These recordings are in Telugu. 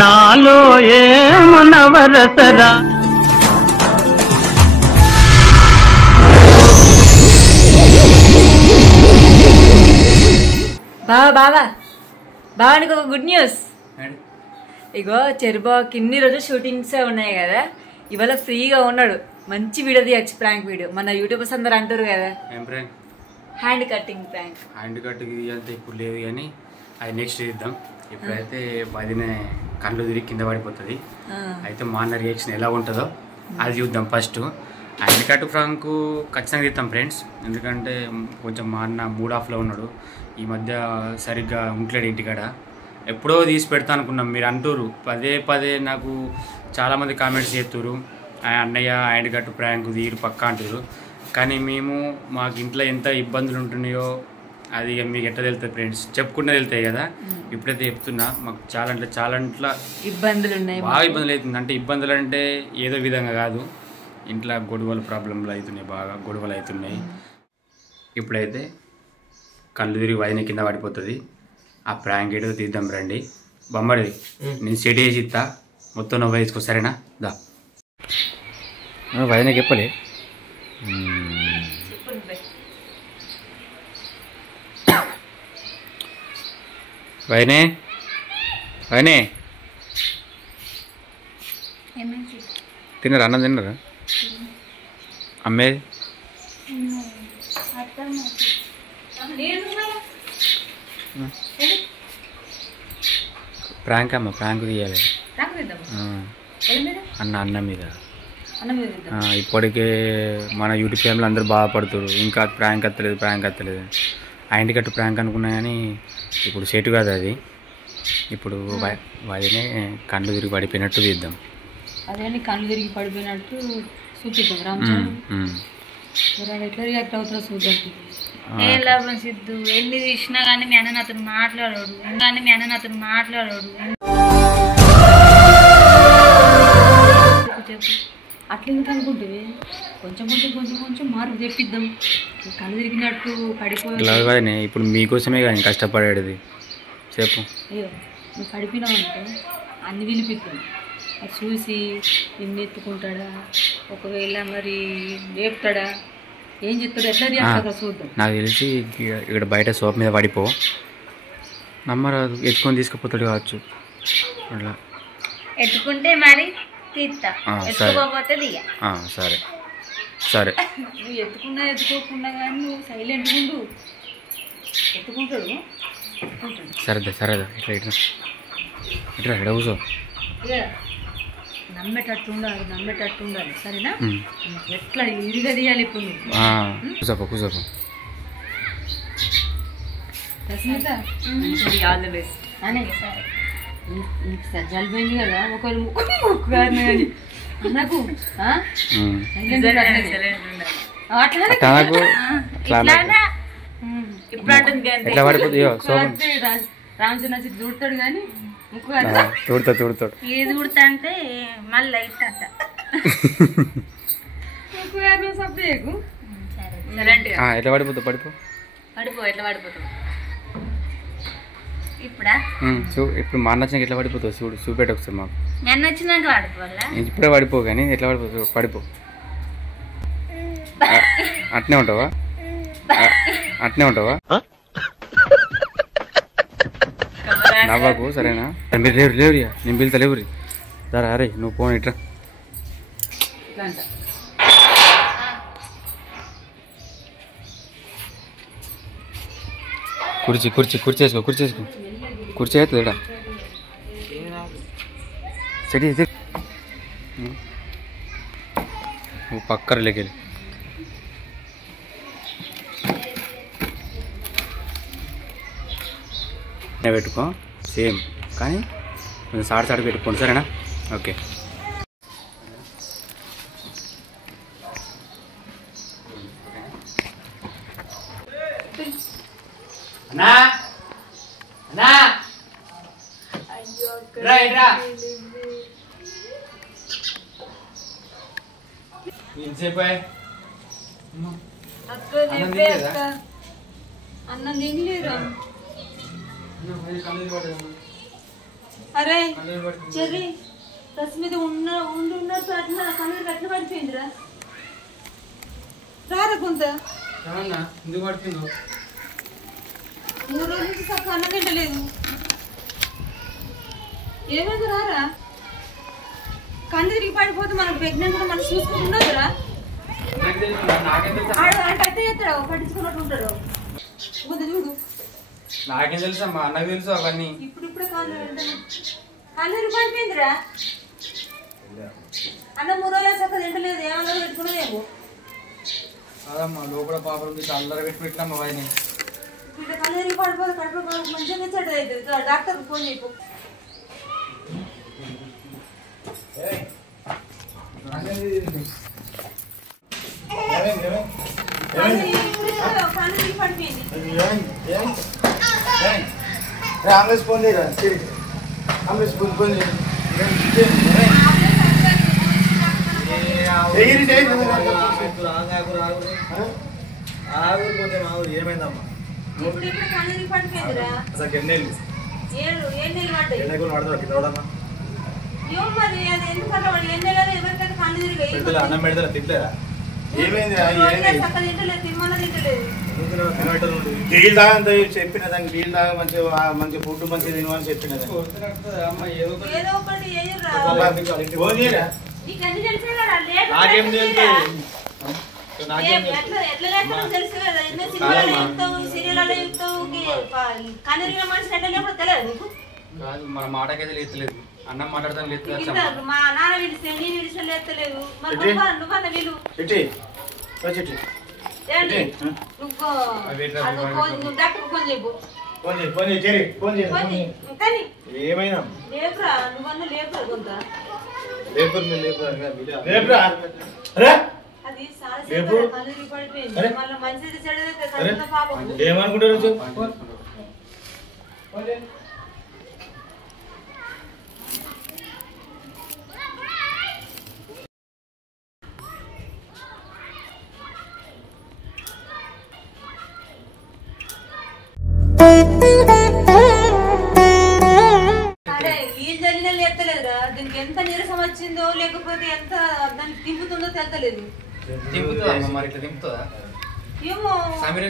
నాలో ఏమనవరసరా బావా నీకు ఒక గుడ్ న్యూస్. ఇగో చెరుబాకి ఇన్ని రోజులు షూటింగ్స్ ఉన్నాయి కదా, ఇవాళ ఫ్రీగా ఉన్నాడు. మంచి వీడియో తీయచ్చు, ప్రాంక్ వీడియో. మన యూట్యూబర్స్ అందరు అంటారు కదా hand cutting prank. Hand cutting తీయాలంటే ఇప్పుడు లేదు కానీ అది నెక్స్ట్ చేద్దాం. ఇప్పుడైతే వదినే కళ్ళు తిరిగి కింద పడిపోతుంది. అయితే మా అన్న రియాక్షన్ ఎలా ఉంటుందో అది చూద్దాం. ఫస్ట్ హ్యాండ్ కట్ ఫ్రాంక్ ఖచ్చితంగా తీద్దాం ఫ్రెండ్స్, ఎందుకంటే కొంచెం మా అన్న మూడ్ ఆఫ్లో ఉన్నాడు. ఈ మధ్య సరిగ్గా ఉంటలేడు ఇంటికాడ. ఎప్పుడో తీసి పెడతా అనుకున్నాం. మీరు అంటారు పదే పదే, నాకు చాలామంది కామెంట్స్ చేస్తున్నారు అన్నయ్య హ్యాండ్ కట్ ప్రాంక్ తీరు పక్కా అంటారు. కానీ మాకు ఇంట్లో ఎంత ఇబ్బందులు ఉంటున్నాయో అది మీకు ఎట్లా తెలుస్తుంది ఫ్రెండ్స్, చెప్పుకుంటే వెళ్తాయి కదా. ఇప్పుడైతే చెప్తున్నా, మాకు చాలా ఇబ్బందులు ఉన్నాయి, బాగా ఇబ్బందులు అవుతుంది. అంటే ఇబ్బందులు అంటే ఏదో విధంగా కాదు, ఇంట్లో గొడవలు ప్రాబ్లంలు అవుతున్నాయి, బాగా గొడవలు అవుతున్నాయి. ఇప్పుడైతే కళ్ళు తిరిగి వదిన కింద పడిపోతుంది. ఆ ప్రాంక్ ఏదో తీద్దాం రండి. బొమ్మడిది నేను సెట్ చేసి ఇస్తా, మొత్తం నువ్వు వేసుకో సరేనా? దా వదినకి చెప్పలే. వదినే తిన్నారా? అన్నం తిన్నారా? అమ్మేది ప్రాంక్ అమ్మ, ప్రాంక్ తీయాలి అన్న మీద. ఇప్పటికే మన యూట్యూబ్ ఛానల్ అందరూ బాధపడుతారు, ఇంకా ప్రాంక్ వస్తలేదు. హ్యాండ్ కట్ ప్రాంక్ అనుకున్నా కానీ ఇప్పుడు సెట్ కాదు అది. ఇప్పుడు వదినే కళ్ళు తిరిగి పడిపోయినట్టు తీద్దాం. అదే కళ్ళు తిరిగి పడిపోయినట్టు చూపిద్దాం. ఎట్లా రియాక్ట్ అవుతారో చూద్దాం. ఏ లాభం సిద్ధు, ఎన్ని తీసినా కానీ మీ అన్న అతను మాట్లాడాడు. అట్లా ఇంకా అనుకుంటే కొంచెం మార్పు తెప్పిద్దాం. కళ్ళు తిరిగినట్టు పడిపోయి ఇప్పుడు మీకోసమే కానీ కష్టపడేది. చెప్పు. అయ్యో నువ్వు పడిపోయినావు అంటే అన్ని విలిపిద్దాం. అది చూసి నిన్ను ఎత్తుకుంటాడా, ఒకవేళ మరి లేపుతాడా, ఏం చెప్తాడు, ఎట్లా రియాక్ట్ చూద్దాం. నాకు తెలిసి ఇక్కడ బయట సోప్ మీద పడిపో, నమ్మరాదు, ఎత్తుకొని తీసుకుపోతాడు కావచ్చు. అట్లా ఎత్తుకుంటే మరి తీస్తా, ఎత్తుకోకపోతే దిగా. సరే నువ్వు ఎత్తుకోకుండా కానీ నువ్వు సైలెంట్గా ఉండు. ఎత్తుకుంటాడు. సరేదా ఇట్లా ఎడ కూర్చో. నమ్మేటట్టు ఉండాలి సరేనా? ఎట్లా ఇరిగా తీయాలి ఇప్పుడు నువ్వు. కూర్చోపో. ఆల్ ది బెస్ట్ అనే. జలుబైంది కదా, ఒకరు ముక్కు కానీ నాకు రామచంద్ర దూడతాడు కానీ ముక్కు తోడుతాడు. ఏది కుడతా అంటే మళ్ళీ లైట్ అంట ముక్కు గారిని సబ్బేకు. ఎట్లా పడిపోతావు? ఎట్లా పడిపోతావు ఇప్పుడా? ఇప్పుడు మా అన్న వచ్చినాక ఎట్లా పడిపోతావు చూపెట్టు ఒకసారి మాకు. నేను వచ్చినాక పడిపోవాలా? ఇప్పుడే పడిపో కానీ ఎట్లా పడిపో. అట్నే ఉంటావా? నవ్వకు సరేనా? మీరు లేవురియా, నేను పిలుతా లేవురి. సరే అరే నువ్వు పోనీ ఇట్రా. కుర్చీ వేసుకో. కుర్చీ అవుతుంది ఇడా. చెడి నువ్వు పక్కర్లోకి పెట్టుకో సేమ్, కానీ కొంచెం సాడి పెట్టుకోండి సరేనా? ఓకే. అన్నం తినలేదా? అరే చెర్రీ డ్రెస్ మీద ఉన్నట్టు అట్లా కళ్ళు అట్లా పడిపోయిందిరా. రారా కొంత ఎందుకు పడుతుందో 3 రోజుల నుంచి సక్క అన్నం తింటలేదు. ఏమైంది రారా? కళ్ళు తిరిగి పడిపోతే మనం ప్రెగ్నెంట్ గా మనం చూసుకుంటున్నారా? అంటే చేస్తాడు పట్టించుకున్నట్టు ఉంటాడు. చూడు నాకేం తెలుసు అమ్మా, అన్నకు తెలుసు అవన్నీ. ఇప్పుడు కళ్ళు తిరిగి పడిపోయిందిరా. అన్న 3 రోజులు సక్క తింటలేదు. ఏమన్నా పెట్టుకున్నదేమో అదమ్మా లోపల పాపం అల్లరి పెట్టి పెట్టినమ్మా వాయిని. ఇట్లా కళ్ళు తిరిగి పడిపోతే కడుపు మంచిగా చెడ్డ అవుతుంది. డాక్టర్కి ఫోన్ చెప్పు. ఆంబులెన్స్ ఫోన్ చేయరా? ఆంబులెన్స్ ఫోన్ చేయ. ఏమైందమ్మా? అసలు ఎన్నేళ్ళు అన్నం పెడతా తింటారా? ఏమైంది? నీళ్ళు తాగంత చెప్పిన దానికి నీళ్ళు తాగ మంచిగా మంచి ఫుడ్ మంచిగా తినమని చెప్పిన ఫోన్ చేయరా? నాకేం తెలుసు? కాదు మన మాటకైతే లేతలేదు. అన్నం మాట్లాడతాను లేదు. మా నాన్న విడిస్తే నేను విడిస్తే లేతలేదు. ఏమైనా లేపురా నువ్వన్నా లేపురా కొంత అది పడిపోయింది. మళ్ళీ మంచిది చెడు పాపం. ఏమనుకుంటారు? అరే ఈ జల్లిన లేతలేదురా. దీనికి ఎంత నీరసం వచ్చిందో లేకపోతే ఎంత దానికి తింపుతుందో తెలతలేదు. మరి ఇట్లా దింపుతుందా? ఏమో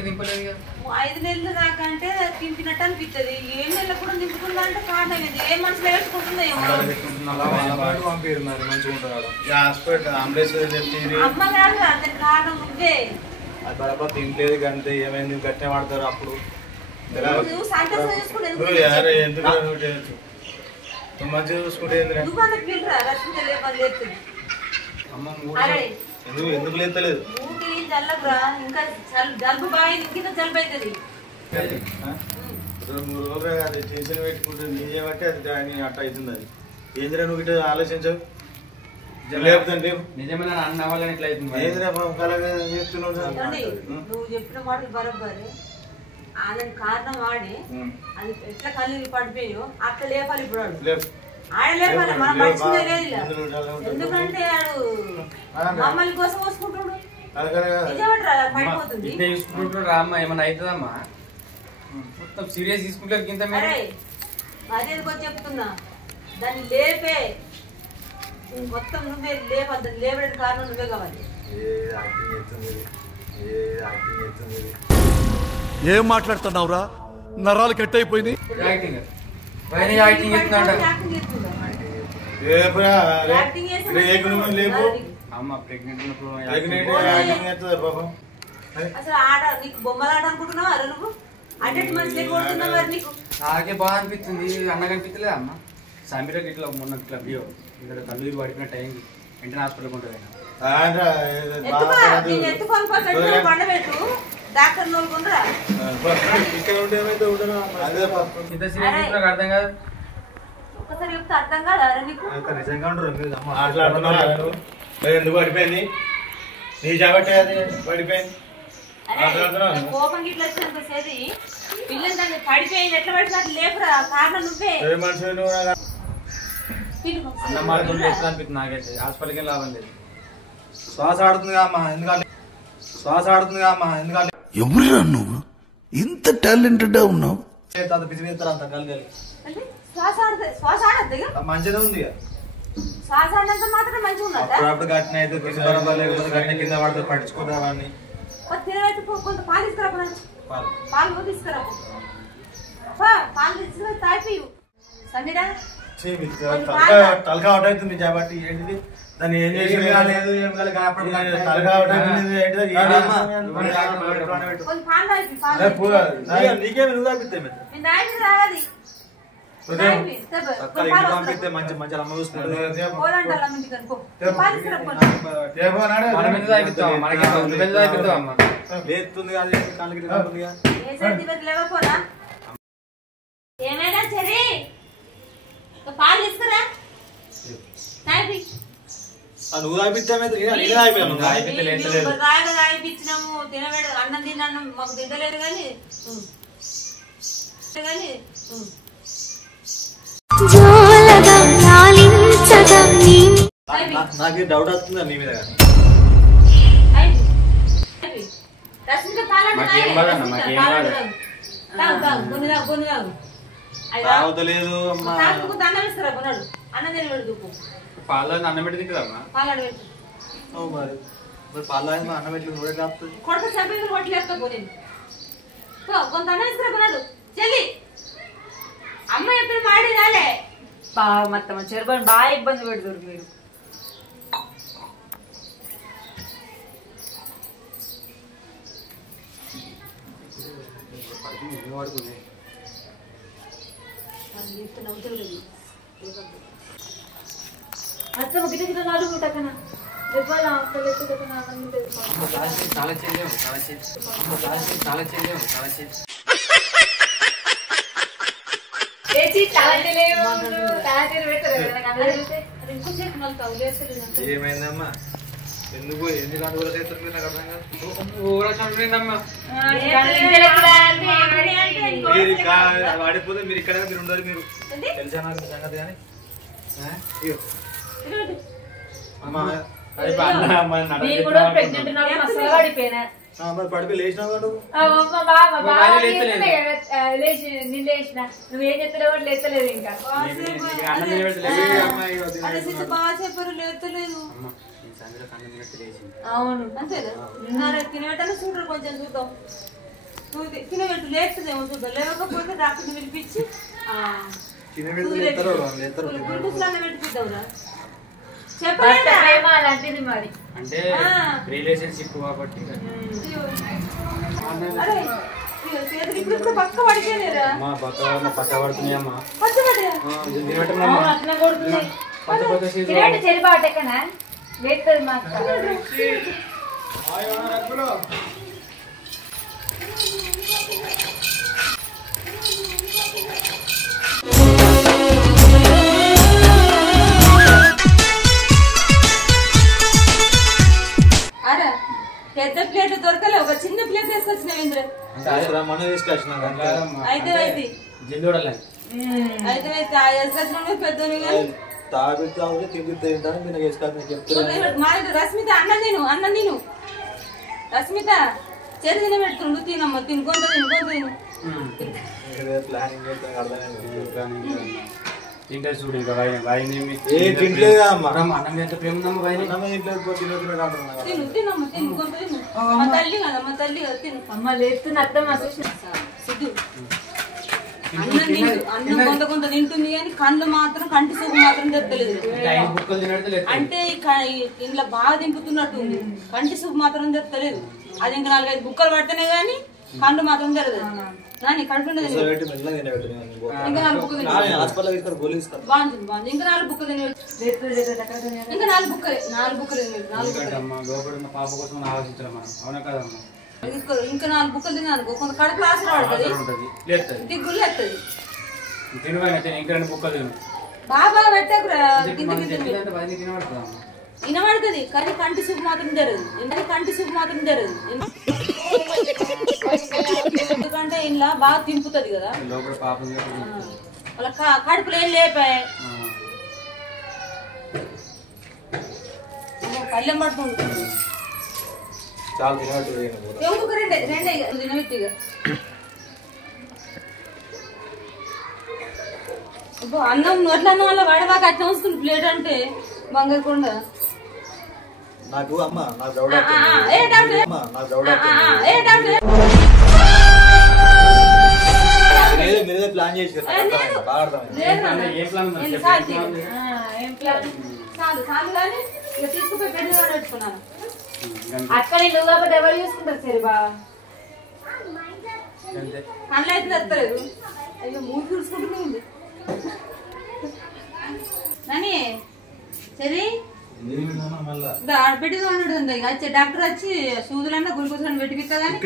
దింపలేదు. 5 నెలలు దాకా అంటే తింపినట్టు అనిపిస్తుంది. 7 నెలలు కూడా తింపుతుందా అంటే కారణం ఇది. ఏ మనసులో వేసుకుంటుందో ఏమో. అమ్మ కాదు దానికి కారణం నువ్వే. బరాబర్ తినలేదు కంటే ఏమైంది గట్టిగా పడతారు అప్పుడు. సంతోషం చూసుకుంటే మంచిగా చూసుకుంటే నువ్వు అంత పిల్లరా రష్మిత లేపని లేస్తుంది. ఎందుకు లేతలేదు? ఊటి జల్లబ్రా ఇంకా జలుబు బాగా ఇంకా జలుబు అవుతుంది. 3 రోజులు అది టెన్షన్ పెట్టుకుంటే నీ చేయబట్టి అది అట్ట అవుతుంది. అది ఏందిరా నువ్వు ఇట్లా ఆలోచించవు? లేపుతండి నిజమైన అన్న వాళ్ళని ఇట్లా అవుతుంది. ఏందిరా చెప్తున్నావు? నువ్వు చెప్పిన మాటలు బరోబరే. దానికి కారణం వాడే. అది ఎట్లా కళ్ళు పడిపోయో అట్లా లేపాలి. ఇప్పుడు ఆడ లేపాలి. మనం మంచిగా లేదు. ఎందుకంటే ఆడు మమ్మల్ని కోసం పోసుకుంటాడు. పడిపోతుంది. రామ్మ ఏమన్నా అవుతుందమ్మా? మొత్తం సీరియస్ తీసుకుంటారు. కింద అదే కొంచెం చెప్తున్నా. దాన్ని లేపే మొత్తం నువ్వే లేపద్దు. లేపడానికి కారణం నువ్వే కావాలి. ఏం మాట్లాడుతున్నావురా? నరాలు కట్ అయిపోయింది. అసలు ఆట నీకు బొమ్మలు ఆట అనుకుంటున్నావు? అరే నువ్వు అంటే మనిషి కొడుతున్నావు. మరి నీకు నాకే బాగా అనిపిస్తుంది. అన్న కనిపించలేదు అమ్మ. సమీరకి ఇట్లా మొన్న ఇట్లా బియో ఇక్కడ కళ్ళు పడిపోయిన టైం వెంటనే హాస్పిటల్ ఉంటుంది. పండబెట్టు డాక్టర్ నోడుకుంటారా? అర్థం కాదు. ఒక్కసారి చెప్తే అర్థం కాదు. నీకు నిజంగా ఎందుకు పడిపోయింది? నీ కాబట్టి అది పడిపోయింది. కోపం గిట్ల వచ్చేది పిల్లలు దాన్ని పడిపోయింది. ఎట్లా పడిపోయింది లేపురా. కారణం నువ్వే. అన్న మార్గంలో ఎట్లా అనిపిస్తుంది నాకైతే. హాస్పిటల్కి లాభం లేదు. శ్వాస ఆడుతుందిగా అమ్మా. ఎందుకంటే శ్వాస ఆడుతుందిగా అమ్మా. ఎందుకంటే ఎవరురా నువ్వు? ఇంత టాలెంటెడ్ ఉన్నావు. అంత కలగాలి అంటే శ్వాస ఆడద్దు ఇక మంచిగా ఉంది శ్వాస ఆడినంత మాత్రం మంచిగా ఉన్నదా అప్పుడు కట్టిన అయితే లేకపోతే కట్టిన కింద పడితే పట్టించుకుందామని తినబెట్టి కొంత పాలు తీసుకురా పాలు తీసుకురా పాలు తీసుకురా తాపి సండిరా తలకా అవుట్ అవుతుంది కాబట్టి ఏంటిది దాన్ని ఏం చేసి లేదు ఏం తలకా అవుట్ అవుతుంది నీకేమి నువ్వు తాపిస్తాయి పంపిస్తే మంచి మంచి అమ్మ చూసుకుంటుంది ఏమైనా సరే పాలు తీసుకురా నువ్వు తాపిస్తాము తినవేడు అన్నం తిన్నాను మాకు తింటలేదు కానీ నాకు డౌట్ వస్తుందా నీ మీద తాగలేదు అన్నం ఇస్తారా కొన్నాడు అన్నం తిని పెడుతూ పాలు అన్నం పెట్టి తింటుందమ్మా పాలాడు పెట్టు మరి పాలు అన్నం పెట్టి కూడా కాపుతుంది కొడత సభ్యులు కొట్టలేకపోతే కొంత అన్నం ఇస్తారా కొన్నాడు చెల్లి అమ్మ ఎప్పుడు మాడి రాలే బాగా మొత్తం చెరుపని బాగా ఇబ్బంది పెడుతురు మీరు అత్తమ్మ గిట గిట నాలుగు టక్కన చాలా చేయలేము చాలా చేయలేము ఏమైందమ్మా ఎందుకు ఎన్ని గంటల చేస్తారు మీరు నాకు అర్థం కాదు వాడిపోతే మీరు ఇక్కడ మీరు ఉండాలి మీరు తెలిసా నాకు సంగతి కానీ పడిపోయి లేచినా నువ్వేం చెప్తలేవు లేస్తలేదు ఇంకా బాగా చెప్పారు లేస్తలేదు అవును అంతేదా తినబెట్టాలి చూడరు కొంచెం చూద్దాం తినబెట్టు లేస్తుందేమో చూద్దాం లేకపోతే డాక్టర్ని పిలిపించి చెప్పండి మరి అంటే రిలేషన్షిప్ కాబట్టి ఇప్పుడు పక్క పడిపోయినా పక్క పడుతున్నాయమ్మా చెరిబాటు ఎక్కనా వేస్తుంది మాకు పెద్ద ప్లేట్ దొరకలే ఒక చిన్న ప్లేట్ తీసుకొచ్చిన అయితే రస్మిత అన్న నేను రస్మిత చెరు తినబెడుతుండు తినమ్మ తినుకుంటా తింటే చూడు ఇంకా అన్నం ఎంత ప్రేమ తల్లి కదా మా తల్లి కదా తిను అమ్మ లేస్తుంది అత్తమ్మ సిద్ధు అన్నం కొంత తింటుంది కానీ కళ్ళు మాత్రం కంటి సూపు మాత్రం తెత్తలేదు అంటే ఇంట్లో బాగా దింపుతున్నట్టు ఉంది కంటి సూపు మాత్రం తెత్తలేదు అది ఇంకా 4-5 బుక్కలు పడితేనే గానీ కళ్ళు మాత్రం తెరదు నాని కడుపు ఇంకా 4 బుక్కలు బాగుంది ఇంకా 4 బుక్కలు ఇంకా 4 బుక్కలు ఇంకా 4 బుక్కలు తిన్నాను కొంత కడుపు ఆసర పడుతుంది దిగ్గులు ఎత్తది బాగా పెట్టకురా వినబడుతుంది కానీ కంటి సూపు మాత్రం తెరదు ఎందుకంటే ఇలా బాగా తింపుతుంది కదా వాళ్ళ కడుపులో ఏం లేపాయి పల్లెం పడుతుంది ఎందుకు రెండే తినబెట్టిగా అన్నం నోట్ల అన్నం వల్ల వాడవాక అట్లా వస్తుంది ప్లేట్ అంటే బంగారుకొండ నాకు అమ్మ నా దౌడ మీరేదో ప్లాన్ చేసి తీసుకుపోయి పెట్టుకున్నాను అక్క నువ్వు కాబట్టి ఎవరు చూసుకుంటారు సరే బా అందులో అయితే తెస్తలేదు అయ్యో మూడు చూసుకుంటుంది నాని సరే పెట్టిగా ఉండదు వచ్చే డాక్టర్ వచ్చి సూదులన్నా గురికొసలు పెట్టిపిస్తా కానీ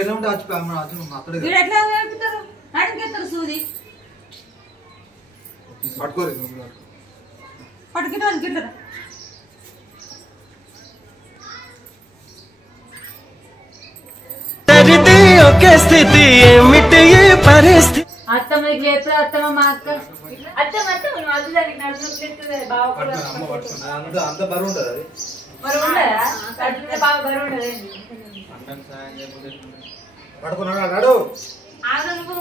వీడు ఎట్లా పెడతారు అడిగిస్తారు సూది పట్టుకుంటారు గిట్టారు అత్తమ్మ ఎప్పుడు అత్తమ్మ మా అక్క అత్తమ్మ అత్తమ్మ అది దానికి నడుచుకుంటుంది బావ కూడా అంత బరువు ఉంటుంది అది బరువు ఉండదా కడుపులో బాగా బరువు ఉండదు పడుకున్నాడు అన్నాడు ఆగనుకో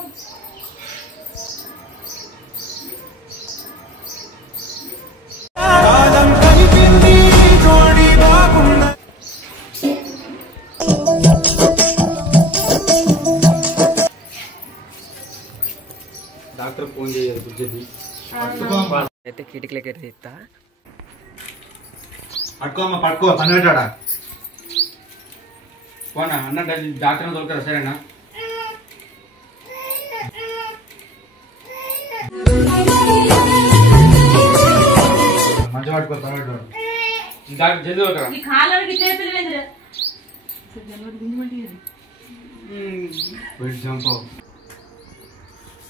డాక్టర్ ఫోన్ చేయాలి బుజ్జది అయితే కిటికీలకి అయితే ఇస్తా పట్టుకోమ్మా పట్టుకో పని పెట్టాడా పోనా అన్న డాక్టర్ దొరకరా సరేనా మంచి పట్టుకో పని పెట్టాడు డాక్టర్ జల్దీ దొరకరా ఈ కాలానికి చేతులు వేదిరా చంపావు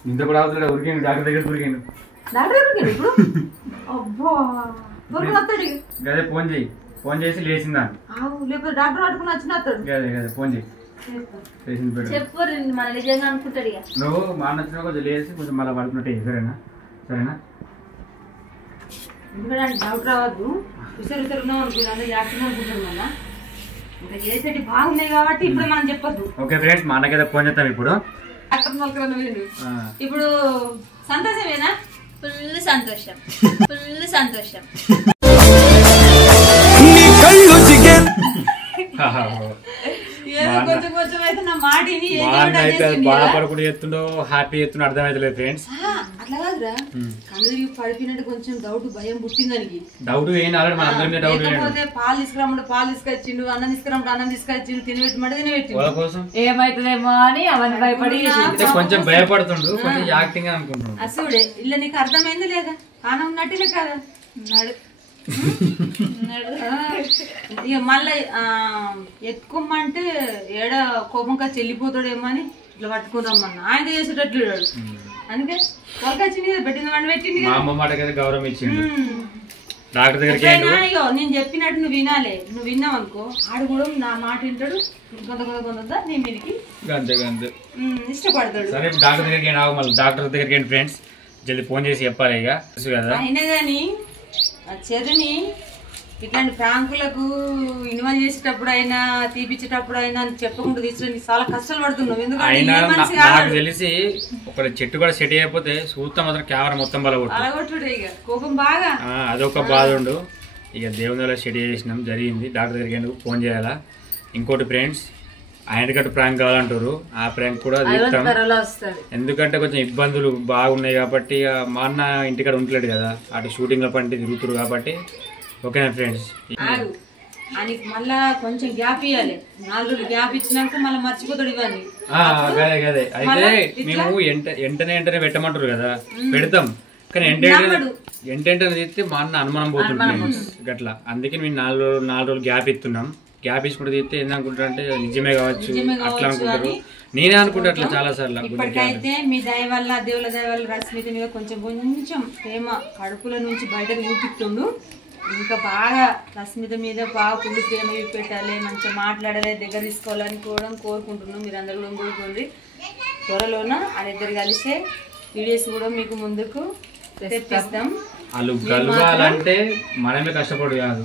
ఇంత కూడా అవుతాడు ఉరికిండు డాక్టర్ దగ్గర ఉరికిండు డాక్టర్ దగ్గరికి ఇప్పుడు అబ్బా దొరికి వస్తాడు గదే ఫోన్ చేసి లేచిందా లేకపోతే డాక్టర్ పట్టుకుని వచ్చిన వస్తాడు గదే ఫోన్ చేయి లేచింది పెట్టు చెప్పు మన నిజంగా అనుకుంటాడు ఇక నువ్వు మా నచ్చిన కొంచెం లేచి కొంచెం మళ్ళీ పడుకున్నట్టే సరేనా సరేనా ఎందుకంటే డౌట్ రావద్దు విసరుతున్నాం అనుకున్నాను జాగ్రత్తగా అనుకుంటాను మళ్ళా ఇంకా చేసేటి బాగున్నాయి కాబట్టి ఇప్పుడు మనం చెప్పొద్దు ఓకే ఫ్రెండ్స్ మా అన్నకైతే ఫోన్ చేస్తాం ఇప్పుడు డాక్టర్ మొలకరన్న వీళ్ళు ఇప్పుడు సంతోషమేనా ఫుల్ సంతోషం ఫుల్ సంతోషం ఏదో కొంచెం కొంచెం అయితే నా మాట బాధపడకుండా చేస్తుండో హ్యాపీ చేస్తుండో అర్థమైతలేదు ఫ్రెండ్స్ అట్లా కాదురా కళ్ళు తిరిగి పడిపోయినట్టు కొంచెం డౌట్ భయం పుట్టిందానికి డౌట్ ఏం ఆల్రెడీ మన అందరి మీద డౌట్ లేకపోతే పాలు తీసుకురమ్మంటే పాలు తీసుకొచ్చిండు అన్నం తీసుకురమ్మంటే అన్నం తీసుకొచ్చిండు తినబెట్టమంటే తినబెట్టిండు వాళ్ళ కోసం ఏమైతుందేమో అని అవన్నీ భయపడి అంటే కొంచెం భయపడుతుండు కొంచెం యాక్టింగ్ అనుకుంటున్నాడు అసూడే ఇలా నీకు అర్థమైంది లేదా కానం ఉన్నట్టే కదా ఉన్నాడు ఇక మళ్ళీ ఎత్తుకోమంటే ఏడ కోపంగా చెల్లిపోతాడేమో అని ఇట్లా పట్టుకుని రమ్మన్నా ఆయన చేసేటట్లు అందుకే వాళ్ళకొచ్చింది కదా పెట్టింది మనం పెట్టింది మా అమ్మ మాటకైతే గౌరవం ఇచ్చిండు డాక్టర్ దగ్గరికి ఇగో నేను చెప్పినట్టు నువ్వు వినాలి నువ్వు విన్నావు అనుకో ఆడు కూడా నా మాట వింటాడు కొంత నీ మీదకి అంతే ఇష్టపడతాడు సరే డాక్టర్ దగ్గరికి రావు మళ్ళీ డాక్టర్ దగ్గరికి ఫ్రెండ్స్ జల్దీ ఫోన్ చేసి చెప్పాలి ఇక తెలుసు కదా అయినా కానీ చెరుని ఇట్లాంటి ప్రాంకులకు ఇన్వాల్వ్ చేసేటప్పుడు అయినా తీపిచ్చేటప్పుడు అయినా చెప్పకుండా తీసుకుని చాలా కష్టాలు పడుతున్నావు అయినా ఎందుకంటే నాకు తెలిసి ఒక చెట్టు కూడా సెట్ అయిపోతే చూస్తా మాత్రం కెమెరా మొత్తం అలగొట్టుడు ఇక కోపం బాగా అదొక బాధ ఉండు ఇక దేవుని సెట్ చేసినాం జరిగింది డాక్టర్ దగ్గరికి ఫోన్ చేయాలా ఇంకోటి ఫ్రెండ్స్ ఆయన కట్టు ప్రాంక్ కావాలంటారు ఆ ప్రాంక్ కూడా తీస్తాం ఎందుకంటే కొంచెం ఇబ్బందులు బాగున్నాయి కాబట్టి మా అన్న ఇంటికాడ ఉండలేడు కదా అటు షూటింగ్ లో పండి తిరుగుతురు కాబట్టి ఓకేనా ఫ్రెండ్స్ మళ్ళా కొంచెం గ్యాప్ ఇవ్వాలి 4 రోజులు గ్యాప్ ఇచ్చినాక మళ్ళీ మర్చిపోతాడు ఇవన్నీ గదే అయితే మేము వెంటనే పెట్టమంటారు కదా పెడతాం కానీ ఎంటెంటనే తీస్తే మా అన్న అనుమానం పోతుంది గట్లా అందుకే మేము 4 రోజులు గ్యాప్ ఇస్తున్నాం గ్యాప్ ఇచ్చుకుంటే తీస్తే ఏందనుకుంటారు అంటే నిజమే కావచ్చు అట్లా అనుకుంటారు నేనే అనుకుంటా అట్లా చాలా సార్లు ఇప్పటికైతే మీ దయ వల్ల దేవుల దయ వల్ల రశ్మిత మీద కొంచెం ప్రేమ కడుపుల నుంచి బయటకు చూపిస్తుండు ఇంకా బాగా రశ్మిత మీద బాగా పుల్లు ప్రేమ పెట్టాలి మంచిగా మాట్లాడాలి దగ్గర తీసుకోవాలని కూడా కోరుకుంటున్నాం మీరు అందరూ కూడా కోరుకోండి త్వరలోన ఆ దగ్గర కలిసే వీడియోస్ కూడా మీకు ముందుకు తెప్పిస్తాం వాళ్ళు కలవాలంటే మనమే కష్టపడు కాదు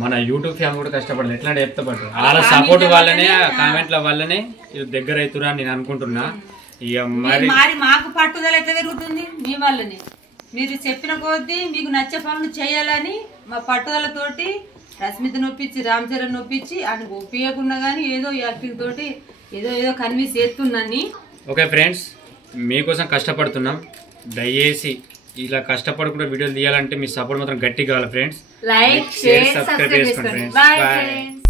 మన యూట్యూబ్ ఫ్యామిలీ కూడా కష్టపడదు ఎట్లా చెప్తా పడు వాళ్ళ సపోర్ట్ వల్లనే కామెంట్ల వల్లనే దగ్గర అవుతురా నేను అనుకుంటున్నా ఇక మరి మాకు పట్టుదల ఎట్లా పెరుగుతుంది మీ వల్లనే మీరు చెప్పిన కొద్దీ మీకు నచ్చే పనులు చేయాలని మా పట్టుదలతోటి రష్మిత నొప్పించి రామ్ చరణ్ నొప్పించి అని ఒప్పియకుండా కానీ ఏదో యాక్టింగ్ తోటి ఏదో కన్విన్స్ చేస్తున్నాన్ని. ఓకే ఫ్రెండ్స్, మీకోసం కష్టపడుతున్నాం. దయచేసి ఇలా కష్టపడకుండా వీడియోలు తీయాలంటే మీ సపోర్ట్ మాత్రం గట్టిగా కావాలి ఫ్రెండ్స్. లైక్ షేర్ సబ్స్క్రైబ్ చేసుకోండి. Bye friends.